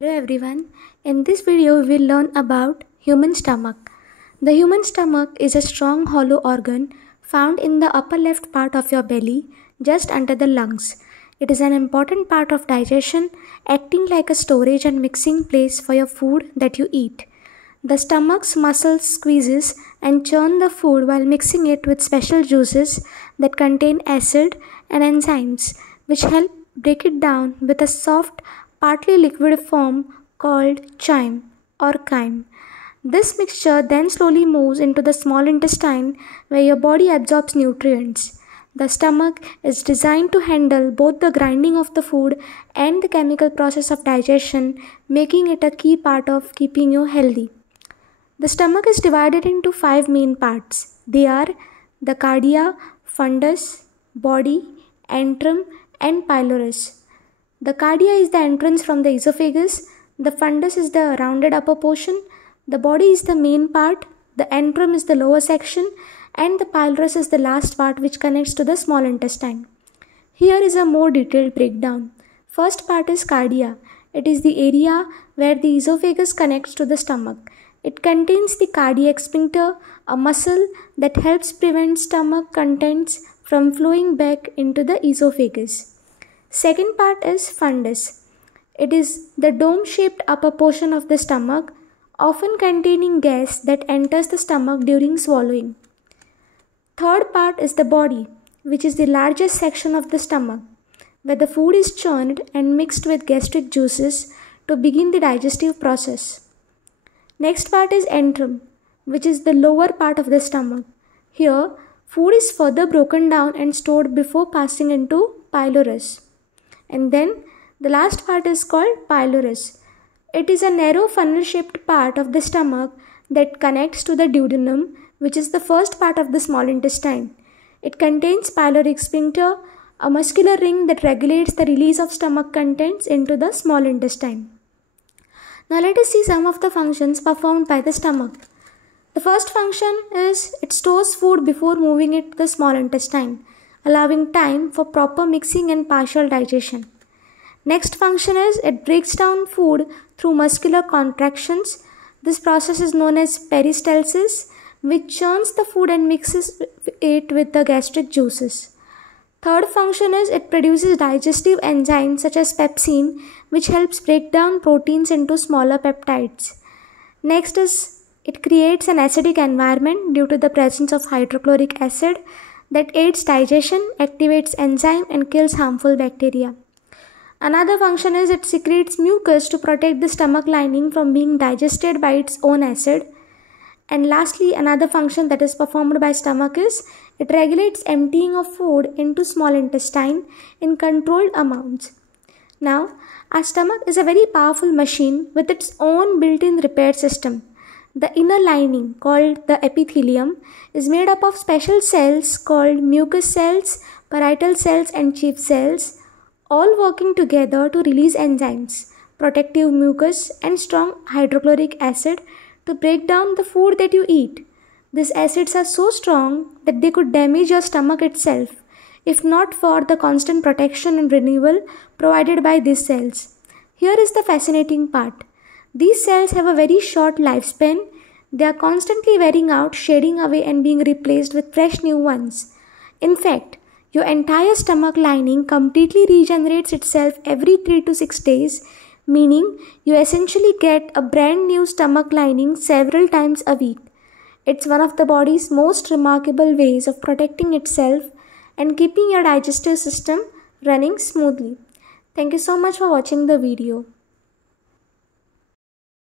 Hello everyone, in this video we will learn about human stomach. The human stomach is a strong hollow organ found in the upper left part of your belly, just under the lungs. It is an important part of digestion, acting like a storage and mixing place for your food that you eat. The stomach's muscles squeezes and churn the food while mixing it with special juices that contain acid and enzymes, which help break it down with a soft partly liquid form called chyme or chyme. This mixture then slowly moves into the small intestine where your body absorbs nutrients. The stomach is designed to handle both the grinding of the food and the chemical process of digestion, making it a key part of keeping you healthy. The stomach is divided into 5 main parts. They are the cardia, fundus, body, antrum, and pylorus. The cardia is the entrance from the esophagus, the fundus is the rounded upper portion, the body is the main part, the antrum is the lower section, and the pylorus is the last part which connects to the small intestine. Here is a more detailed breakdown. First part is cardia. It is the area where the esophagus connects to the stomach. It contains the cardiac sphincter, a muscle that helps prevent stomach contents from flowing back into the esophagus. Second part is fundus. It is the dome-shaped upper portion of the stomach, often containing gas that enters the stomach during swallowing. Third part is the body, which is the largest section of the stomach, where the food is churned and mixed with gastric juices to begin the digestive process. Next part is antrum, which is the lower part of the stomach. Here, food is further broken down and stored before passing into pylorus. And then the last part is called pylorus. It is a narrow funnel-shaped part of the stomach that connects to the duodenum, which is the first part of the small intestine. It contains pyloric sphincter, a muscular ring that regulates the release of stomach contents into the small intestine. Now let us see some of the functions performed by the stomach. The first function is it stores food before moving it to the small intestine, allowing time for proper mixing and partial digestion. Next function is it breaks down food through muscular contractions. This process is known as peristalsis, which churns the food and mixes it with the gastric juices. Third function is it produces digestive enzymes such as pepsin, which helps break down proteins into smaller peptides. Next is it creates an acidic environment due to the presence of hydrochloric acid that aids digestion, activates enzyme, and kills harmful bacteria. Another function is it secretes mucus to protect the stomach lining from being digested by its own acid. And lastly, another function that is performed by stomach is it regulates emptying of food into small intestine in controlled amounts. Now, our stomach is a very powerful machine with its own built-in repair system. The inner lining, called the epithelium, is made up of special cells called mucus cells, parietal cells, and chief cells, all working together to release enzymes, protective mucus, and strong hydrochloric acid to break down the food that you eat. These acids are so strong that they could damage your stomach itself, if not for the constant protection and renewal provided by these cells. Here is the fascinating part. These cells have a very short lifespan. They are constantly wearing out, shading away, and being replaced with fresh new ones. In fact, your entire stomach lining completely regenerates itself every 3 to 6 days, meaning you essentially get a brand new stomach lining several times a week. It's one of the body's most remarkable ways of protecting itself and keeping your digestive system running smoothly. Thank you so much for watching the video.